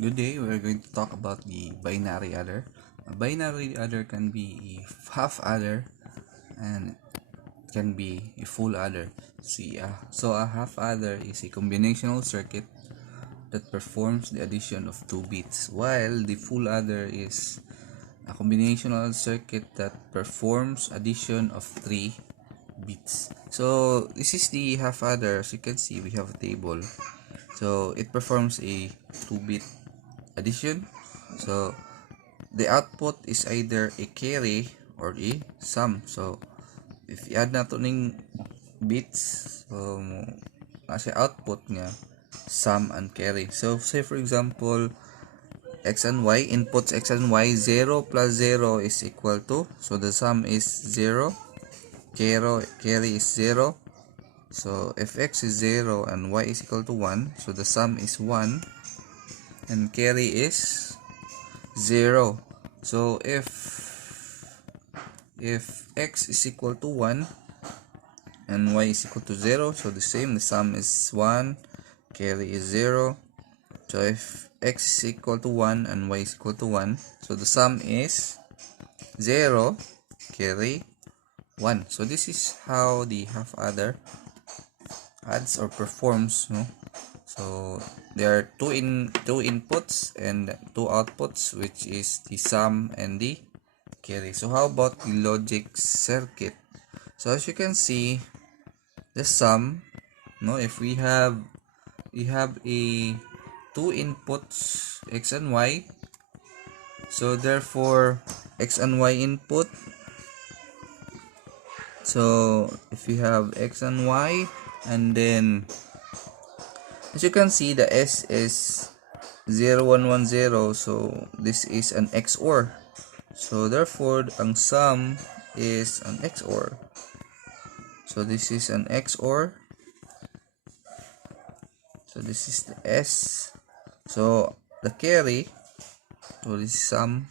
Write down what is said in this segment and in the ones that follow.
Good day, we're going to talk about the binary adder. A binary adder can be a half adder and can be a full adder. So a half adder is a combinational circuit that performs the addition of 2 bits, while the full adder is a combinational circuit that performs addition of 3 bits. So this is the half adder. As you can see, we have a table. So it performs a 2-bit addition. So the output is either a carry or a sum. So if i-add nato ning bits, so nasa output nga sum and carry. So say for example, x and y, inputs x and y, 0 plus 0 is equal to, so the sum is 0, carry is 0. So if x is 0 and y is equal to 1, so the sum is 1 and carry is 0. So if x is equal to 1 and y is equal to 0, so the same, the sum is 1, carry is 0. So if x is equal to 1 and y is equal to 1, so the sum is 0, carry 1. So this is how the half adder adds or performs, no? So there are two inputs and 2 outputs, which is the sum and the carry. So how about the logic circuit? So as you can see, the sum, no, if we have a 2 inputs, x and y, so therefore x and y input, so if we have x and y, and then as you can see, the s is 0110, so this is an XOR. So therefore ang sum is an XOR. So this is an XOR. So this is the S. So the carry, so this is sum.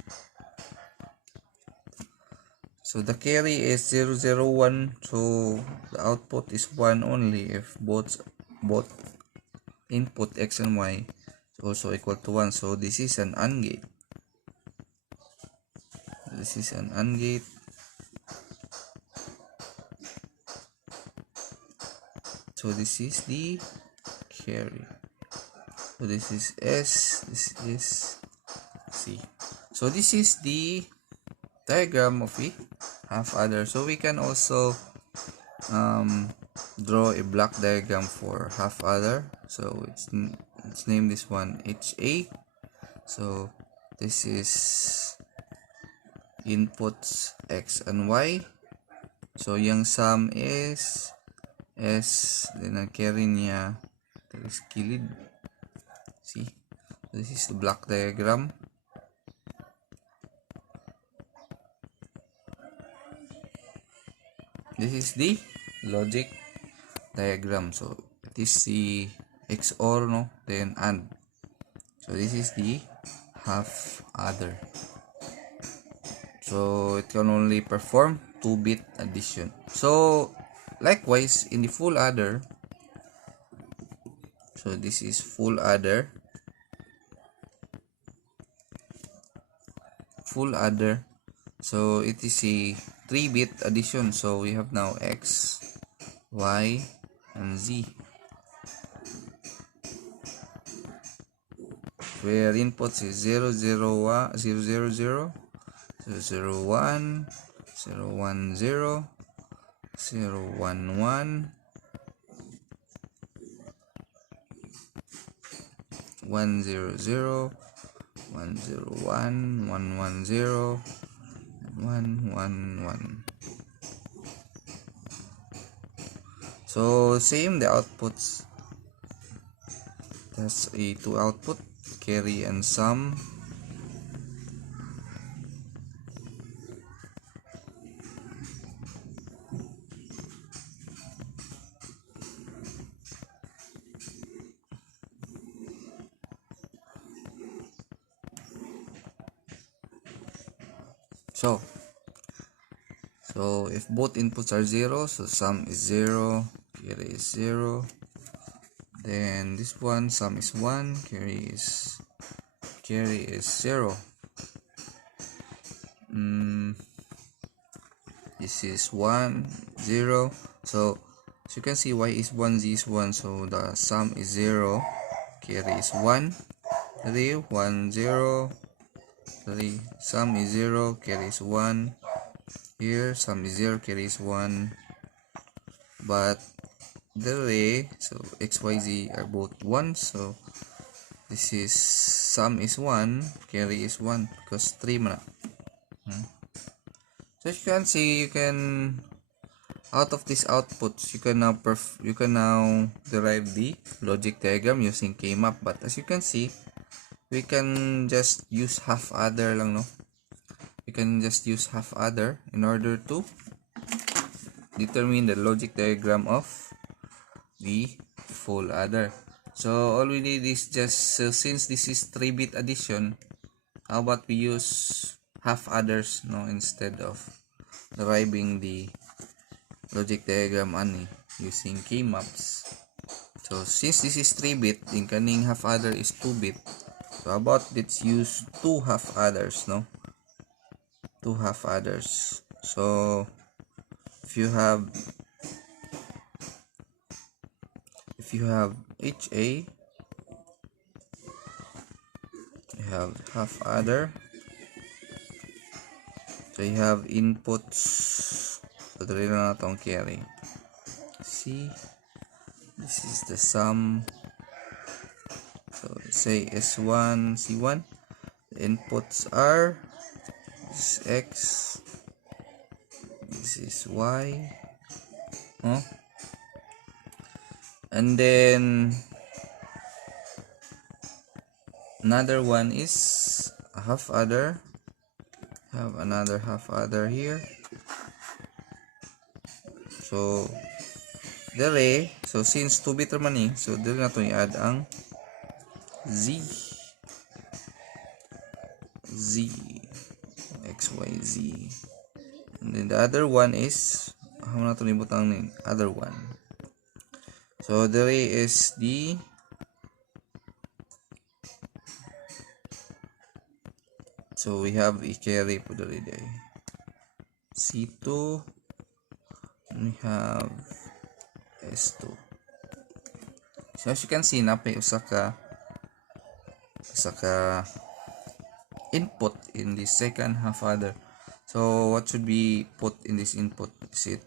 So the carry is 001. So the output is 1 only if both input x and y is also equal to 1. So this is an AND gate. This is an AND gate. So this is the carry. So this is S, this is C. So this is the diagram of a half adder. So we can also draw a block diagram for half adder. So let's name this one HA. So this is inputs x and y. So yung sum is S, then ang carry niya is kilid. See, this is the block diagram. This is the logic diagram. So it is the XOR, no, then AND. So this is the half adder. So it can only perform 2-bit addition. So likewise in the full adder, so this is full adder. So it is a 3-bit addition. So we have now x, y, and z, where inputs is 0, 0, 1, 0, 0, 0, 0, 0, 1, 0, 1, 0, 0, 1, 1, 1, 0, 0, 1, 0, 1, 1, 1, 0, 1, 1, 1. So same, the outputs, that's a 2 output, carry and sum. So if both inputs are 0, so sum is 0, carry is 0. Then this one, sum is 1, carry is carry is 0. This is 1 0. So as you can see, y is 1, z is 1, so the sum is 0. Carry is 1 3 1 0 3. Sum is 0, carry is 1. Here sum is 0, carry is 1. But the way, so x y z are both 1, so this is sum is 1, carry is 1 because 3 man. So as you can see, you can, out of these outputs, you can now derive the logic diagram using K-map. But as you can see, we can just use half adder lang, no? We can just use half adder in order to determine the logic diagram of the full adder. So all we need is just, since this is 3-bit addition, how about we use half adders, no, instead of deriving the logic diagram using keymaps. So since this is 3-bit, the kaning half adder is 2-bit. So how about let's use 2 half adders, no? 2 half adders. So if you have HA, you have half adder. So you have inputs. So dali na natong carry. See, this is the sum. So say S1 C1. The inputs are this is X, this is Y, and then another one is a half adder. Have another half adder here. So dere, so since 2-bit naman so dere na to i-add ang Z XYZ, and then the other one is how na to nibutang ng other one. So dere is the so we have a carry po dere C2, and we have S2. So as you can see, napay usa ka input in the second half adder. So what should be put in this input? Is it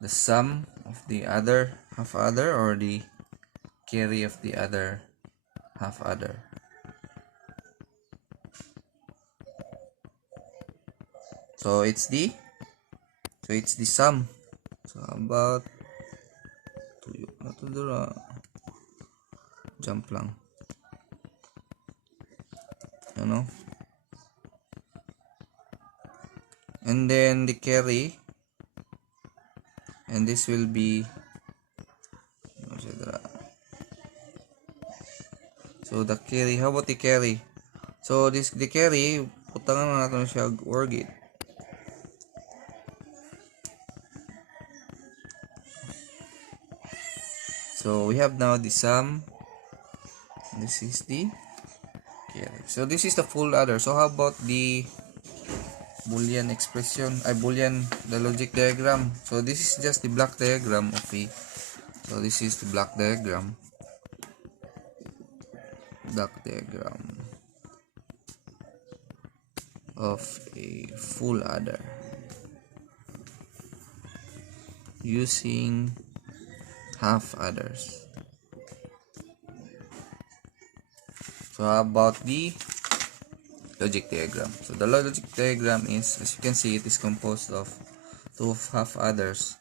the sum of the other half adder or the carry of the other half adder? So it's the sum. So about jump lang, you know, and then the carry, and this will be so the carry. How about the carry? So the carry, putangan na natin siya OR gate. So we have now the sum. This is the carry. So this is the full adder. So how about the Boolean expression? The logic diagram. So this is just the block diagram of a. So this is the block diagram. Of a full adder using half adders. So how about the logic diagram? So the logic diagram is, as you can see, it is composed of 2 half adders.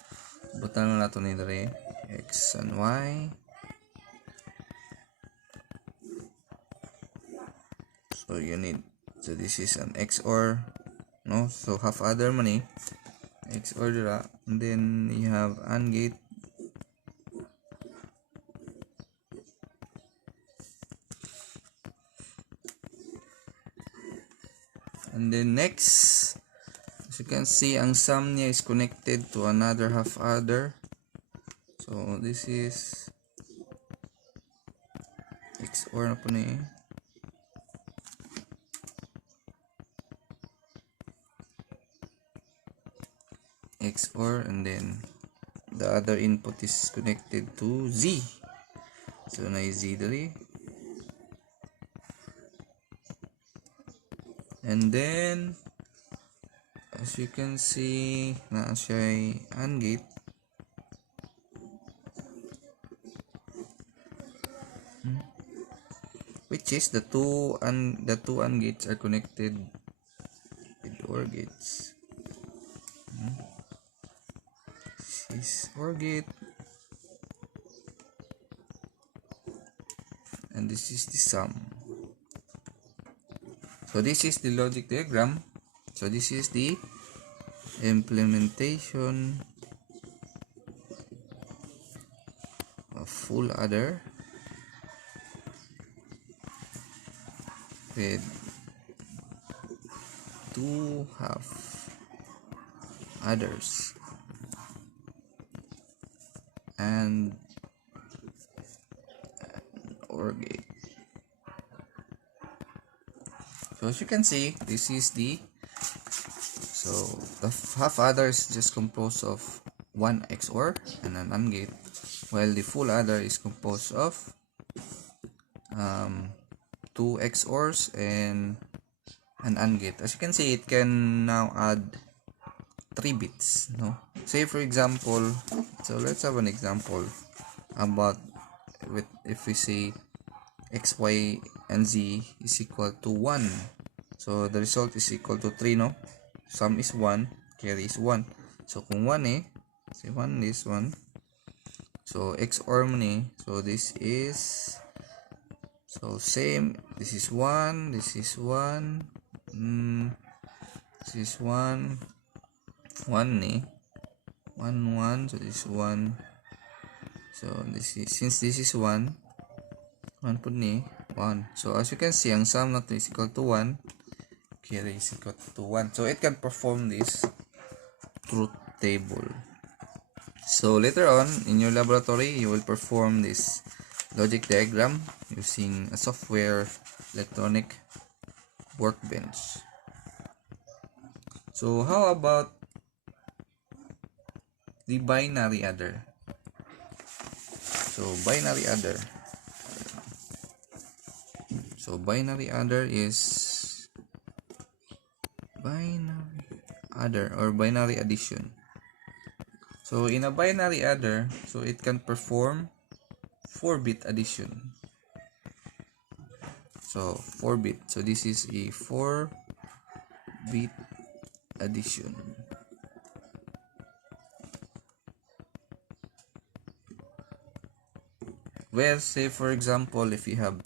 Butan na nato ni dere X and Y. So you need, so this is an XOR, no? So half adder man XOR dira, and then you have AND gate. And then next, as you can see, ang sum niya is connected to another half adder. So this is XOR na po niya. XOR, and then the other input is connected to Z. So na Z dali. And then as you can see, na siya AND gate. Which is the two AND gates are connected with OR gates. This is OR gate, and this is the sum. So this is the logic diagram. So this is the implementation of full adder with two half adders and OR gate. So as you can see, this is the half adder is just composed of one XOR and an AND gate, while the full adder is composed of two XORs and an AND gate. As you can see, it can now add 3 bits. No, say for example, so let's have an example about if we say x, y, and z is equal to 1. So the result is equal to 3, no? Sum is 1, carry is 1. So kung 1 say 1 is 1. So XOR mo so this is, so same, this is 1, this is 1, this is 1, 1 1, 1, so this is 1. So this is, since this is 1 po 1. So as you can see, ang sum natin is equal to 1, carry is equal to 1. So it can perform this truth table. So later on in your laboratory, you will perform this logic diagram using a software electronic workbench. So how about the binary adder? So binary adder. So binary adder is binary adder or binary addition. So in a binary adder, so it can perform 4-bit addition. So 4-bit. So this is a 4-bit addition. Where say for example, if you have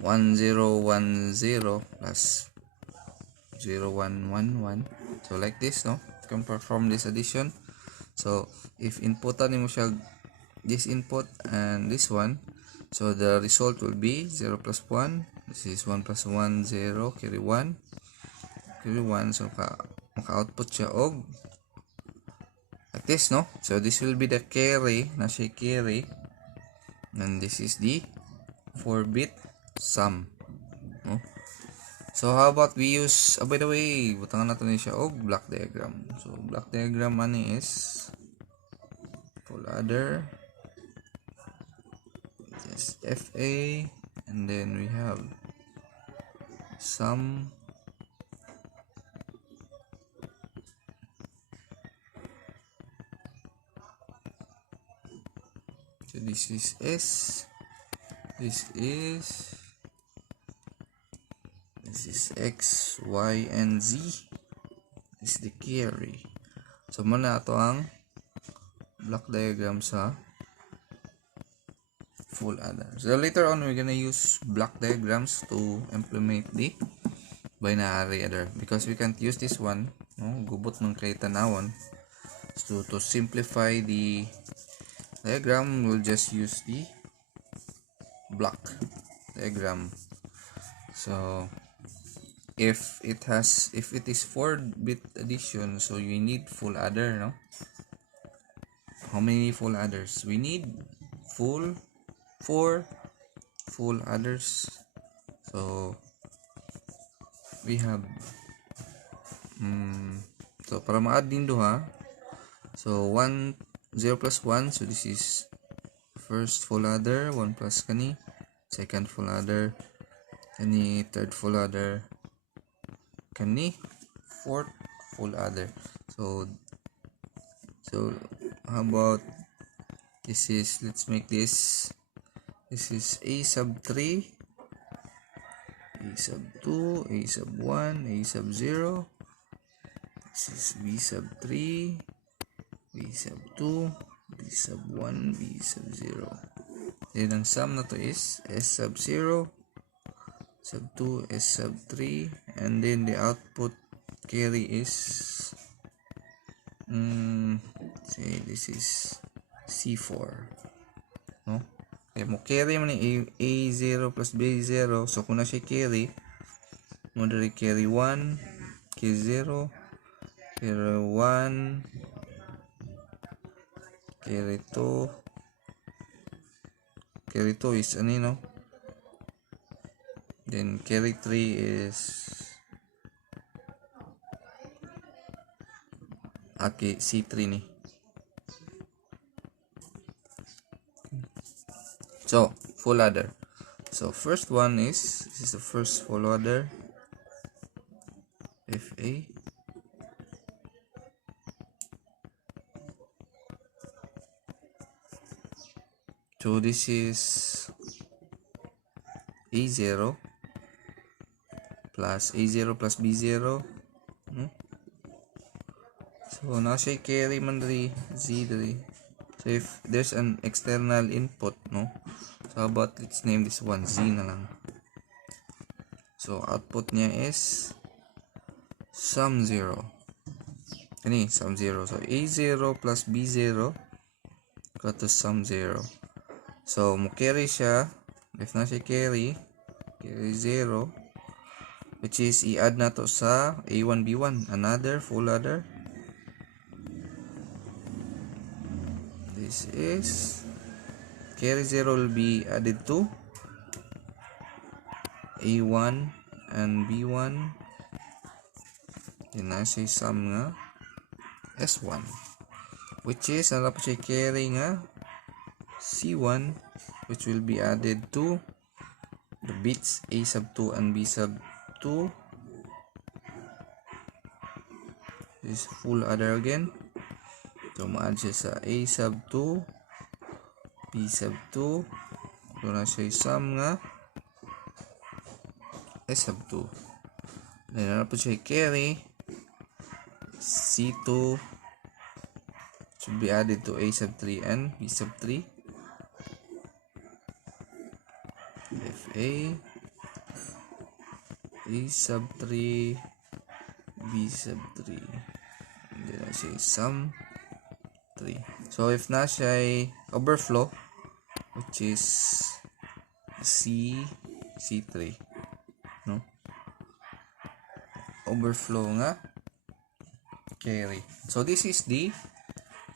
1010 plus 0111, so like this, no, it can perform this addition. So if inputan mo siya this input and this one, so the result will be 0 plus 1. This is 1 plus 1, 0, carry 1, carry 1. So maka-output siya og like this, no? So this will be the carry, na siya carry, and this is the 4-bit sum, no? So how about we use, by the way, butangan natin siya og block diagram. So block diagram ani is full adder, just FA, and then we have sum, so this is S, this is X, Y, and Z. This is the carry. So muna ito ang block diagram sa full adder. So later on, we're gonna use block diagrams to implement the binary adder because we can't use this one, no? Gubot ng kay tanawon. So to simplify the diagram, we'll just use the block diagram. So if it is 4-bit addition, so you need full adder, no? How many full adders? We need 4 full adders. So we have so para ma-add din duha, So 1 0 plus 1, so this is first full adder, 1 plus kani, second full adder kani, third full adder kani, fourth full adder. So how about this is, let's make this is a sub 3, a sub 2, a sub 1, a sub 0. This is b sub 3, b sub 2, b sub 1, b sub 0. Then ang sum na to is s sub 0, sub 2, s sub 3, and then the output carry is say this is C4, no? Kaya mo carry man ni A0 plus B0, so kung na siya carry mo dari carry 1, carry 0, carry 1, carry 2, carry 2 is ano, no? Then carry 3 is okay, C3 ni. So full adder. So first one is, this is the first full adder, FA. So this is A0 plus A0 plus B0. So now siya carry man dali Z dali. So if there's an external input, no? So how about let's name this one Z na lang. So output niya is sum 0. Kani sum 0. So A0 plus B0 got to sum 0. So mo carry siya. If na siya carry 0, which is i-add na to sa A1 B1, another full adder. This is carry 0 will be added to A1 and B1. Then na siya sum nga S1, which is ano pa siya carry nga C1, which will be added to the bits A sub 2 and B sub 2. This is full adder again. So ma-add siya sa A sub 2, B sub 2. So na siya sum nga S sub 2. Then ano po siya carry C2 should be added to A sub 3 and B sub 3. FA A sub 3, B sub 3. And then I say sum 3. So if na siya overflow, which is C3, no? Overflow nga carry. So this is the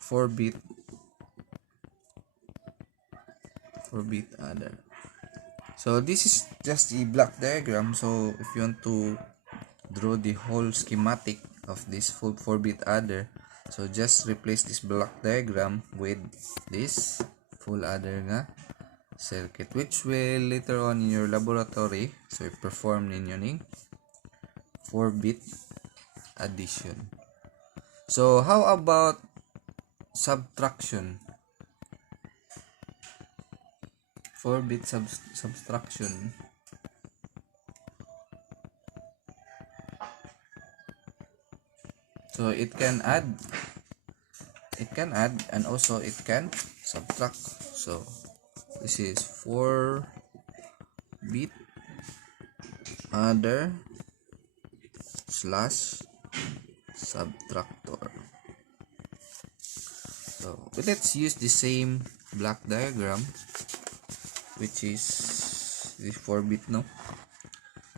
4-bit adder. So this is just a block diagram. So if you want to draw the whole schematic of this full 4-bit adder, so just replace this block diagram with this full adder nga circuit, which will later on in your laboratory, so perform ninyo ning 4-bit addition. So how about subtraction? 4-bit subtraction. So it can add and also it can subtract. So this is 4-bit adder slash subtractor. So let's use the same block diagram, which is the 4-bit, no?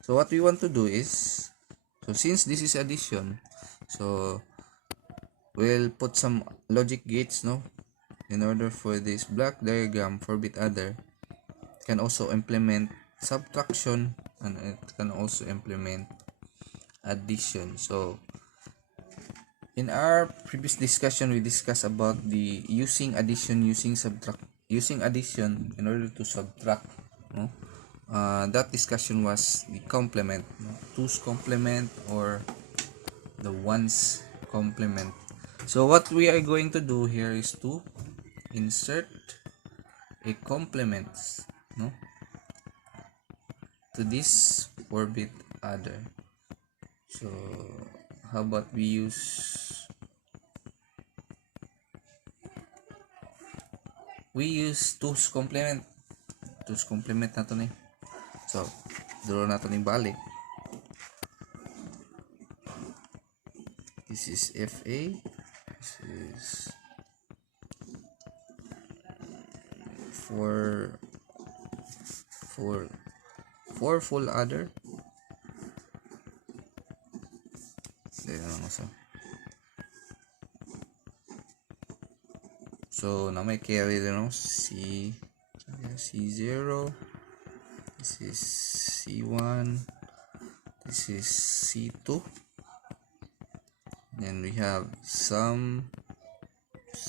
So what we want to do is, so since this is addition, so we'll put some logic gates, no? In order for this block diagram 4-bit adder can also implement subtraction and it can also implement addition. So In our previous discussion, we discussed about the using addition in order to subtract, no? That discussion was the complement, no? Two's complement or the ones complement. So what we are going to do here is to insert a complement, no, to this 4-bit adder. So how about we use two's complement na to ni. So draw na to ni balik. This is FA, this is four full adder. So na may carry din, no? C0, this is C1, this is C2, then we have some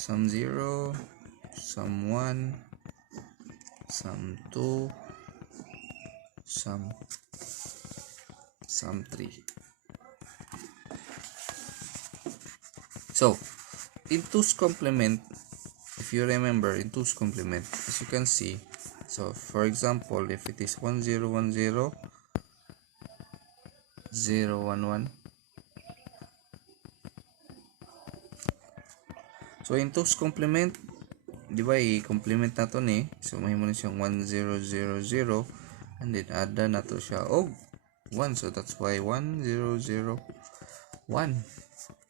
0, some 1, some 2, some 3. So in two's complement, if you remember, in two's complement, as you can see, so for example, if it is 1 0 1 0 0 1 1, so in two's complement, di ba i-complement na to ni, so mahimo na siyang 1 0 0 0, and then add na to siya og 1, so that's why 1 0 0 1.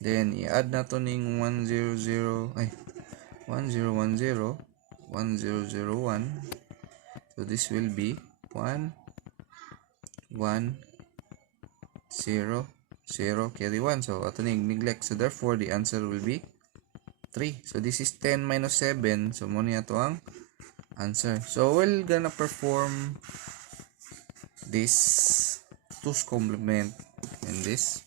Then i-add na to ning 1 0 0 1 0 1 0 1 0 0 1, so this will be 1 1 0 0 carry 1, so ato ning neglect, so therefore the answer will be 3. So this is 10 minus 7, so mo niya to ang answer. So we're gonna perform this two's complement in this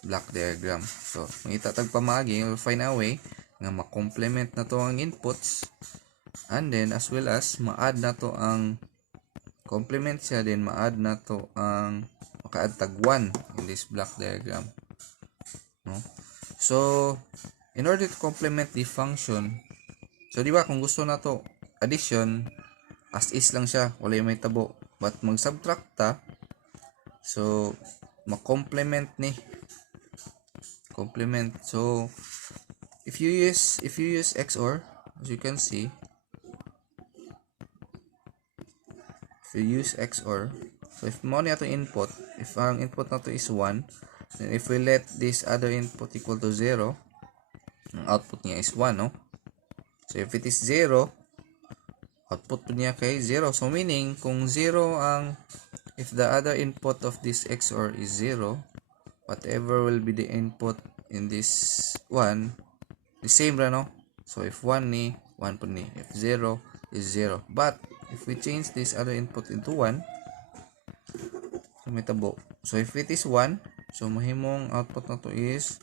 block diagram. So makita tag pamagi, we'll find a way nga ma-complement na to ang inputs, and then as well as ma-add na to ang complement siya, then ma-add na to ang maka-add tag 1 in this block diagram, no? So in order to complement the function, so di ba kung gusto na to addition, as is lang siya, wala yung may tabo, but mag-subtract ta, so ma-complement ni complement. So if you use XOR, as you can see, if you use XOR, so if mo niya to input, if ang input na to is 1, then if we let this other input equal to 0, ang output niya is 1, no? So if it is 0, output niya kay 0. So meaning, kung 0 ang, if the other input of this XOR is 0, whatever will be the input in this 1, the same ra, no? So if 1 ni, 1 po ni. If 0 is 0. But if we change this other input into 1, so may tabo. So if it is 1, so mahimong output na to is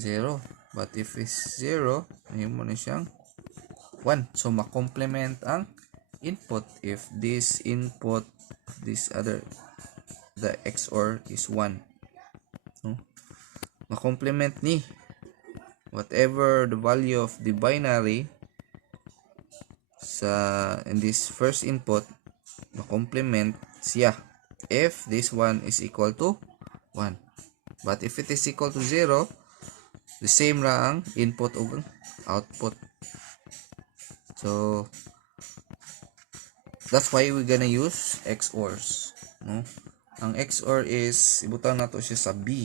0. But if it's 0, mahimo na siyang 1. So ma-complement ang input if this input, this other, the XOR is 1. No? Ma-complement ni whatever the value of the binary sa in this first input, ma-complement siya if this one is equal to 1. But if it is equal to 0, the same ra ang input ug output. So that's why we're gonna use XORs, no? Ang XOR is ibutang nato siya sa B.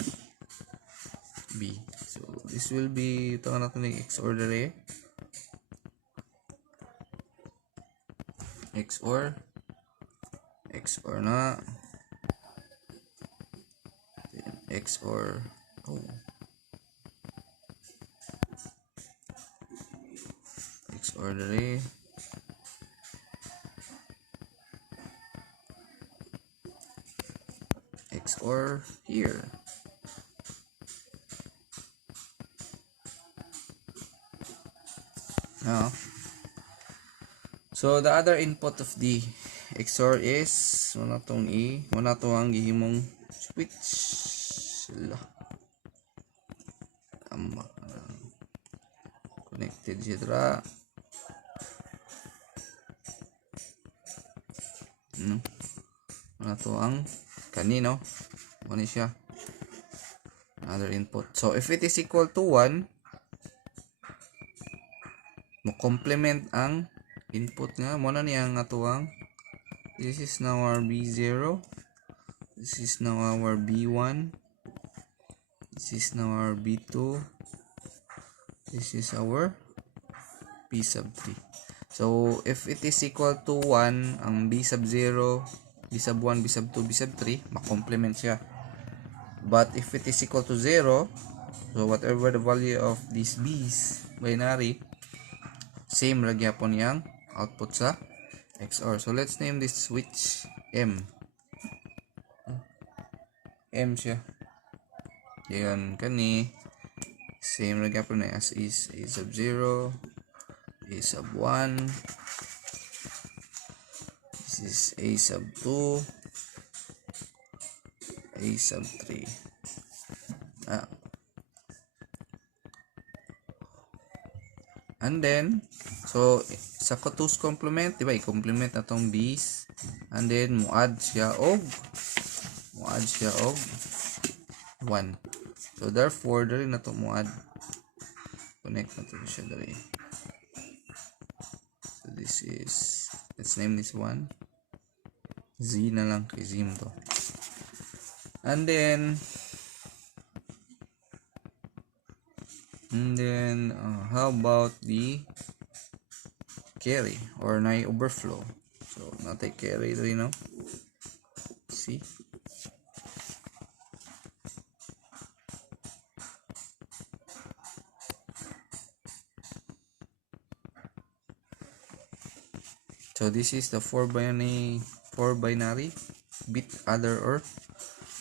So this will be ito nato ni XOR dere. XOR na XOR XOR dere. XOR here. Uh, so the other input of the XOR is muna to ang gihimong switch. Connected siya dra. Muna to ang kanino. Muna siya. Another input. So if it is equal to 1, mo complement ang input nga. Muna niya nga to ang this is now our B0. This is now our B1. This is now our B2. This is our B sub 3. So, if it is equal to 1, ang B sub 0, B sub 1, B sub 2, B sub 3, makomplement siya. But if it is equal to 0, so whatever the value of these B's binary, same ragyapon yang output sa XOR. So, let's name this switch M. M siya. Yan, kani. Same ragyapon na as is A sub 0, A sub 1. This is A sub 2, A sub 3. And then, so, sa two's complement, diba, i-complement na tong B's. And then, mo-add siya og 1. So, therefore, dari na to mo-add. Connect na to siya dari. So, this is, let's name this one. Z na lang, kay Z mo to. And then, how about the carry or na overflow? So, natay carry rin, no? See? So, this is the 4 binary bit adder or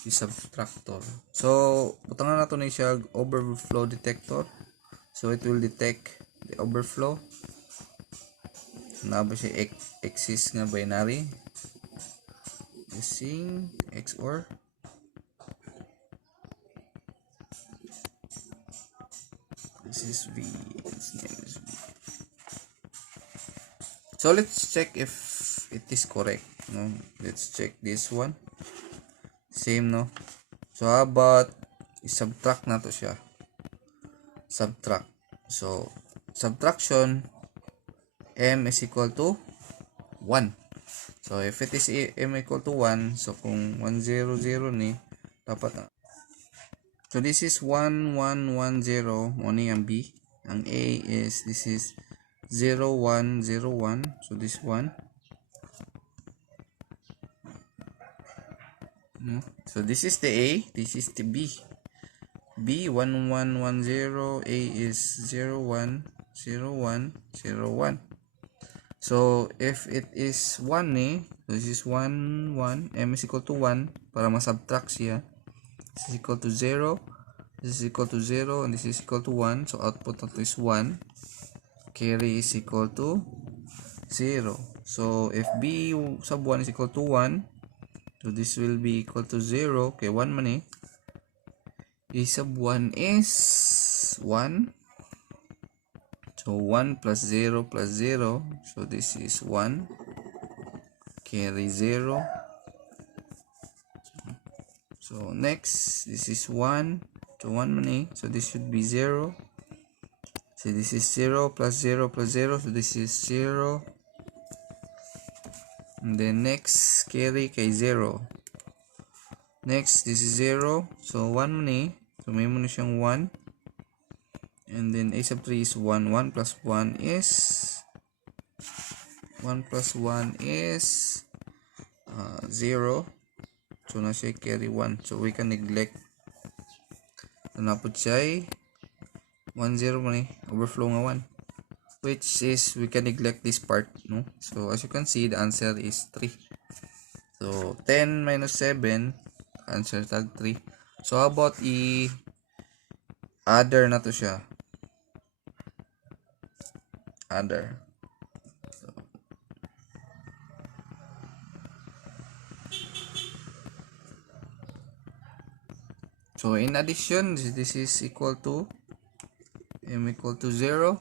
the subtractor. So, butangan nato na siya overflow detector. So, it will detect the overflow. Na ba siya exist nga binary using XOR. This is V. Its name is V. So, let's check if it is correct. No? Let's check this one. Same, no? So, how about i-subtract na to siya? Subtract. So, subtraction, M is equal to 1. So, if it is M equal to 1, so kung 1, 0, 0 ni, dapat na. So, this is 1, 1, 1, 0. Muna yung B. Ang A is, this is 0, 1, 0, 1. So, this one. So, this is the A. This is the B. B, 1, 1, 1, 0. A is 0, 1, 0, 1, 0, 1. So, if it is 1 this is 1, 1. M is equal to 1. Para masubtract siya. This is equal to 0. This is equal to 0. And this is equal to 1. So, output na to is 1. Carry is equal to 0. So, if B sub 1 is equal to 1, so this will be equal to 0. Okay, 1 man A sub 1 is 1. So, 1 plus 0 plus 0. So, this is 1. Carry 0. So, next, this is 1. So, 1 man So, this should be 0. So, this is 0 plus 0 plus 0. So, this is 0. And then, next, carry kay 0. Next, this is 0. So, 1 man So, may muna siyang 1. And then, A sub 3 is 1. 1 plus 1 is 1 plus 1 is 0. So, na siya carry 1. So, we can neglect. So, napod siya 1, 0 man overflow nga 1. Which is, we can neglect this part, no? So, as you can see, the answer is 3. So, 10 minus 7, answer tag 3. So, how about i-adder na to siya? other. So in addition, this is equal to m equal to 0.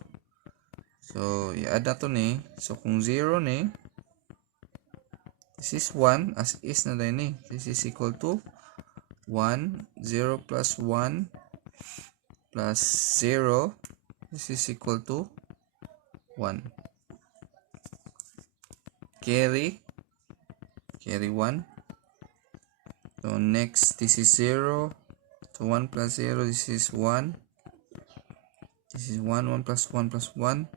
So i-add na to ni. So kung 0 ni, this is 1 as is na din ni. This is equal to 1, 0 plus 1 plus 0. This is equal to 1. Carry 1. So next, this is 0. So 1 plus 0, this is 1. This is 1, 1 plus 1 plus 1.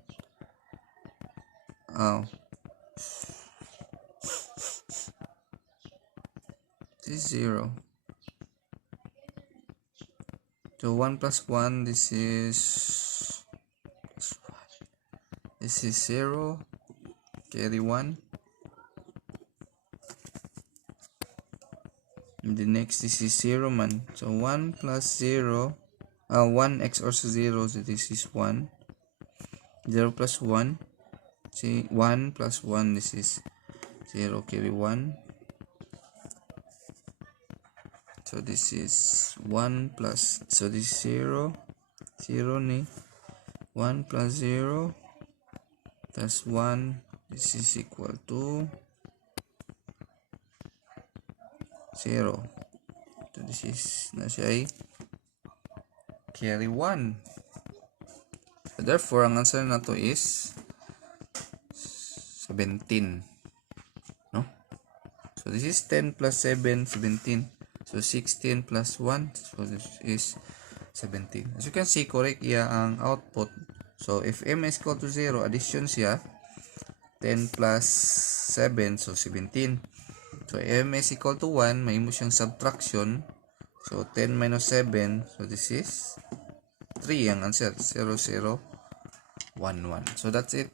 Oh. This is 0. So 1 plus 1, this is 0. Carry 1. And the next, this is 0 man. So 1 plus 0. 1 XOR 0. So this is 1. 0 plus 1. See, 1 plus 1. This is 0. Carry 1. So this is 1 plus. So this is 0. 0 ni. 1 plus 0 plus 1. This is equal to 0. So this is na siya ay carry 1. So therefore, ang answer na to is 17. No? So this is 10 plus 7, 17. So 16 plus 1. So this is 17. As you can see, correct iya ang output. So if m is equal to 0, addition siya. 10 plus 7, so 17. So m is equal to 1, may mo siyang subtraction. So 10 minus 7, so this is 3 ang answer. 0, 0, 1, 1. So that's it.